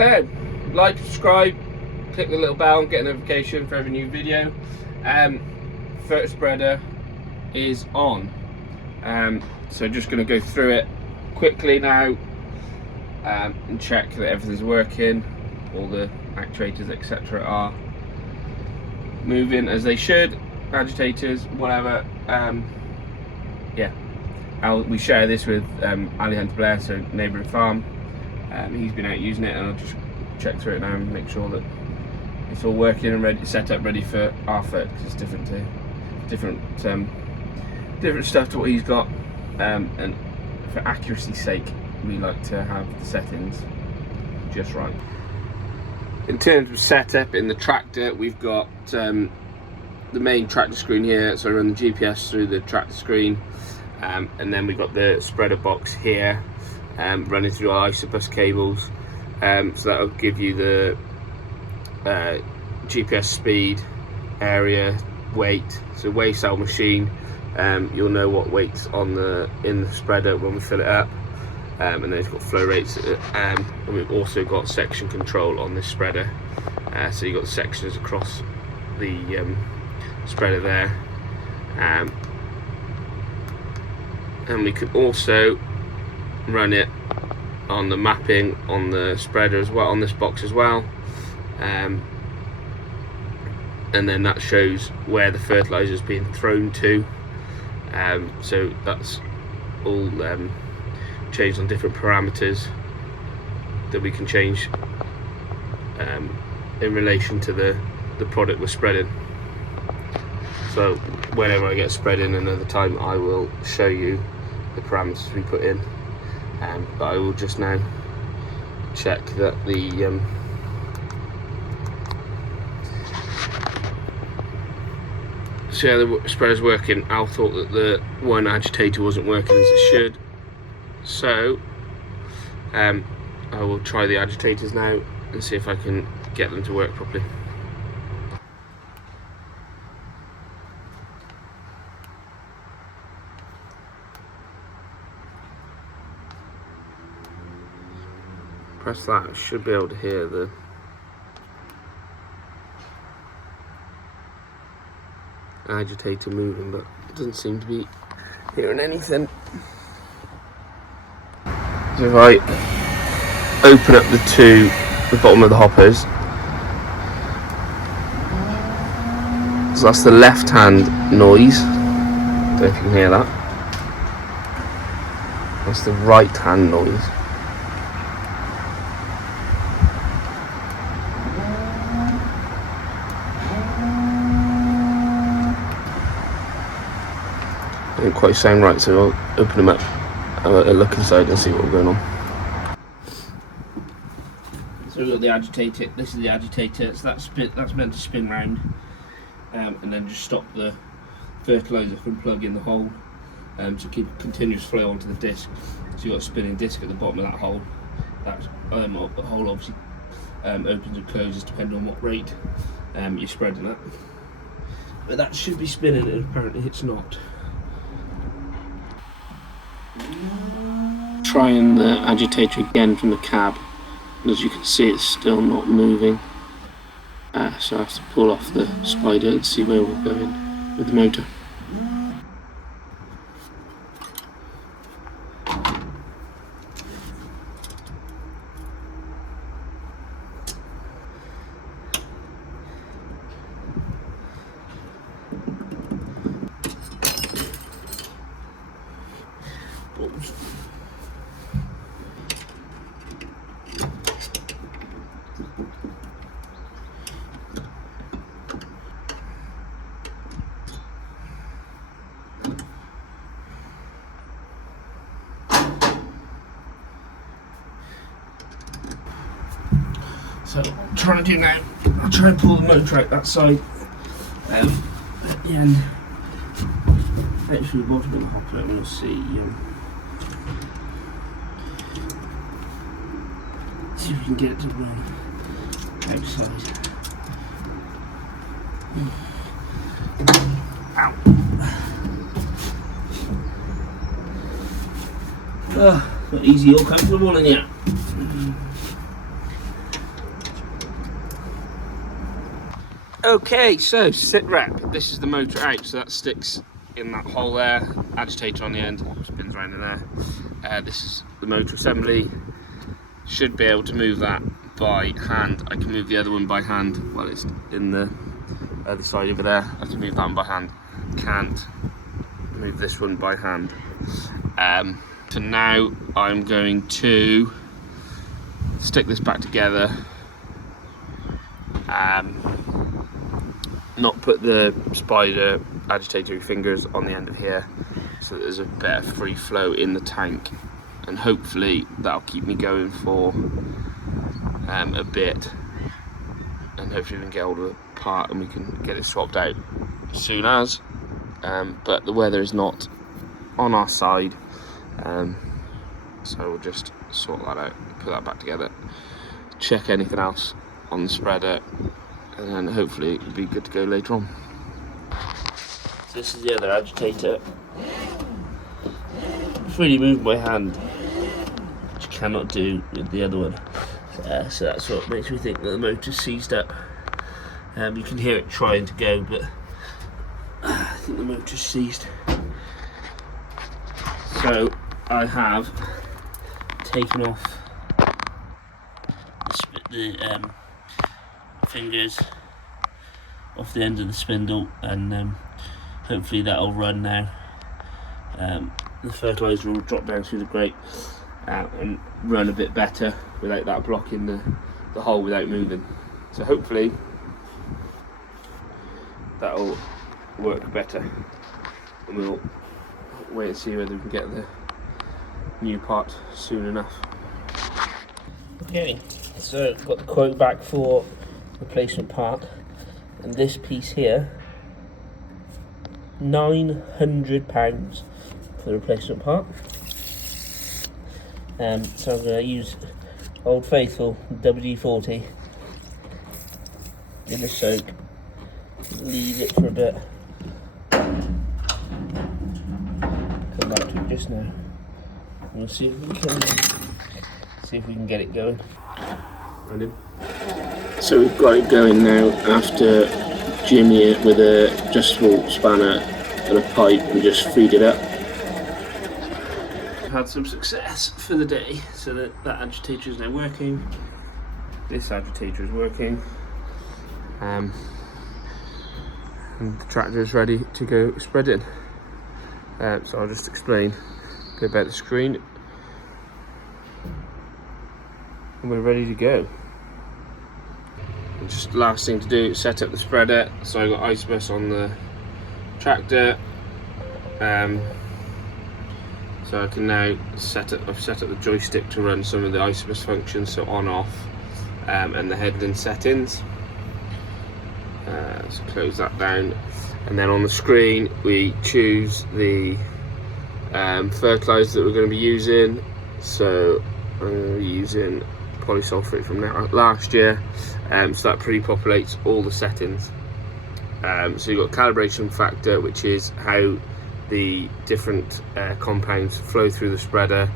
Hello, like, subscribe, click the little bell and get a notification for every new video. Fertiliser spreader is on, so just going to go through it quickly now and check that everything's working, all the actuators etc are moving as they should, agitators, whatever. Yeah, we share this with Ali Hunter Blair, so neighbouring farm. He's been out using it, and I'll just check through it now and make sure that it's all working and ready, set up ready for our Fert, because it's different stuff to what he's got, and for accuracy's sake we like to have the settings just right. In terms of setup in the tractor, we've got the main tractor screen here, so I run the GPS through the tractor screen, and then we've got the spreader box here, running through our isobus cables, so that'll give you the GPS speed, area, weight. So weigh cell machine, you'll know what weight's in the spreader when we fill it up, and then it's got flow rates, and we've also got section control on this spreader, so you've got the sections across the spreader there, and we can also run it on the mapping on the spreader as well, on this box as well, and then that shows where the fertiliser is being thrown to, so that's all changed on different parameters that we can change in relation to the product we're spreading. So whenever I get spread in another time, I will show you the parameters we put in, but I will just now check that the so yeah, the spreader's working. Al thought that the one agitator wasn't working as it should, so I will try the agitators now and see if I can get them to work properly. Press that, I should be able to hear the agitator moving, but it doesn't seem to be hearing anything. So if I open up the bottom of the hoppers, so that's the left hand noise, don't know if you can hear that, that's the right hand noise. Didn't quite sound right, so I'll open them up, have a look inside and see what's going on. So we've got the agitator, this is the agitator, so that's meant to spin round, and then just stop the fertiliser from plugging the hole, to keep a continuous flow onto the disc. So you've got a spinning disc at the bottom of that hole. That the hole obviously opens and closes depending on what rate you're spreading at. But that should be spinning, and apparently it's not. Trying the agitator again from the cab, and as you can see it's still not moving, so I have to pull off the spider and see where we're going with the motor. So what I'm trying to do now, I'll try and pull the motor out that side, at the end, out through the bottom of the hopper, and we'll see if we can get it to run outside. Ow! Not easy or comfortable in here. Okay, so sit rep. This is the motor out, so that sticks in that hole there. Agitator on the end, spins around in there. This is the motor assembly. Should be able to move that by hand. I can move the other one by hand while it's in the other side over there. I can move that one by hand. Can't move this one by hand. So now I'm going to stick this back together. Not put the spider agitator fingers on the end of here, so that there's a better free flow in the tank, and hopefully that'll keep me going for a bit, and hopefully we can get hold of the part and we can get it swapped out as soon as. But the weather is not on our side, so we'll just sort that out, put that back together, check anything else on the spreader, and then hopefully it'll be good to go later on. So this is the other agitator. It's really moving my hand, which you cannot do with the other one. So that's what makes me think that the motor's seized up. You can hear it trying to go, but I think the motor's seized. So I have taken off the fingers off the end of the spindle, and hopefully that'll run now. The fertiliser will drop down through the grate and run a bit better without that blocking the hole without moving. So hopefully that'll work better, and we'll wait and see whether we can get the new part soon enough. Okay, so got the quote back for replacement part, and this piece here, £900 for the replacement part. So I'm going to use Old Faithful WD-40 in the soak, leave it for a bit, come back to it just now, and we'll see if we can get it going. So we've got it going now after jimmying it with a adjustable spanner and a pipe and just freed it up. We've had some success for the day, so that agitator is now working. This agitator is working. And the tractor is ready to go spreading. So I'll just explain a bit about the screen. And we're ready to go. Just last thing to do is set up the spreader. So I've got Isobus on the tractor, so I can now I've set up the joystick to run some of the Isobus functions, so on, off, and the headland settings. So close that down, and then on the screen we choose the fertiliser that we're going to be using. So I'm going to be using polysulphate from last year, so that pre-populates all the settings. So you've got calibration factor, which is how the different compounds flow through the spreader.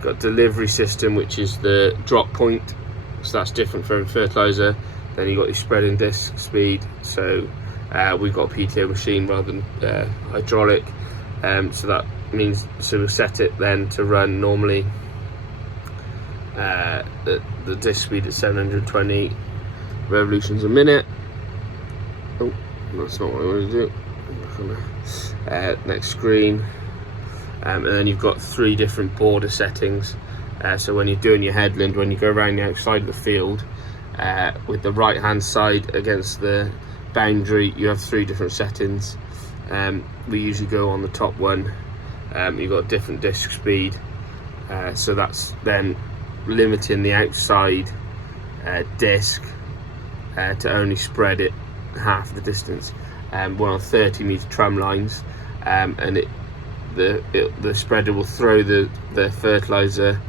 Got delivery system, which is the drop point, so that's different for fertiliser. Then you've got your spreading disc speed, so we've got a PTO machine rather than hydraulic, so that means, so we'll set it then to run normally the disc speed at 720 revolutions a minute. Oh, that's not what I want to do. Next screen, and then you've got 3 different border settings. So when you're doing your headland, when you go around the outside of the field, with the right hand side against the boundary, you have 3 different settings. We usually go on the top one. You've got different disc speed, so that's then limiting the outside disc to only spread it half the distance. We're on 30 metre tram lines, and the spreader will throw the fertiliser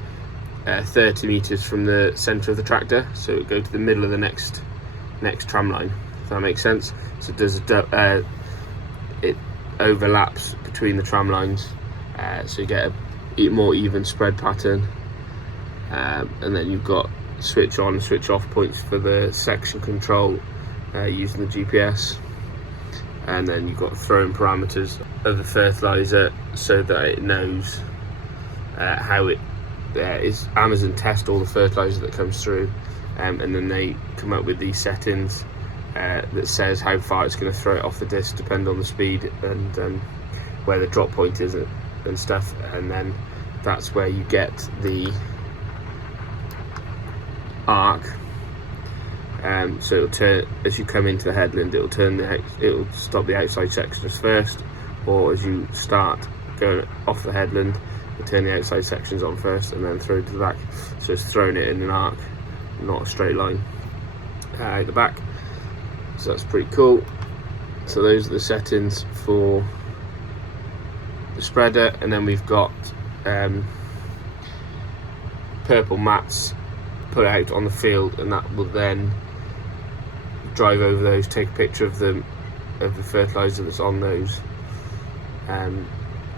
30 metres from the centre of the tractor, so it'll go to the middle of the next tram line, if that makes sense. So it does it overlaps between the tram lines, so you get a more even spread pattern. And then you've got switch on, switch off points for the section control, using the GPS. And then you've got throwing parameters of the fertiliser so that it knows how it is. Amazon test all the fertiliser that comes through, and then they come up with these settings that says how far it's going to throw it off the disc, depending on the speed and where the drop point is and stuff. And then that's where you get the arc. So it'll turn as you come into the headland. It'll stop the outside sections first, or as you start going off the headland, it'll turn the outside sections on first and then throw to the back. So it's throwing it in an arc, not a straight line out the back. So that's pretty cool. So those are the settings for the spreader, and then we've got purple mats put out on the field, and that will then drive over those, take a picture of the fertiliser that's on those.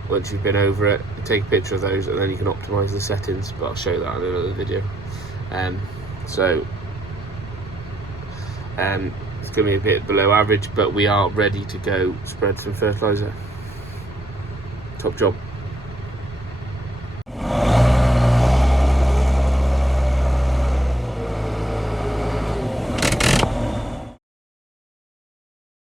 Once you've been over it, take a picture of those, and then you can optimise the settings, but I'll show you that in another video. It's going to be a bit below average, but we are ready to go spread some fertiliser. Top job.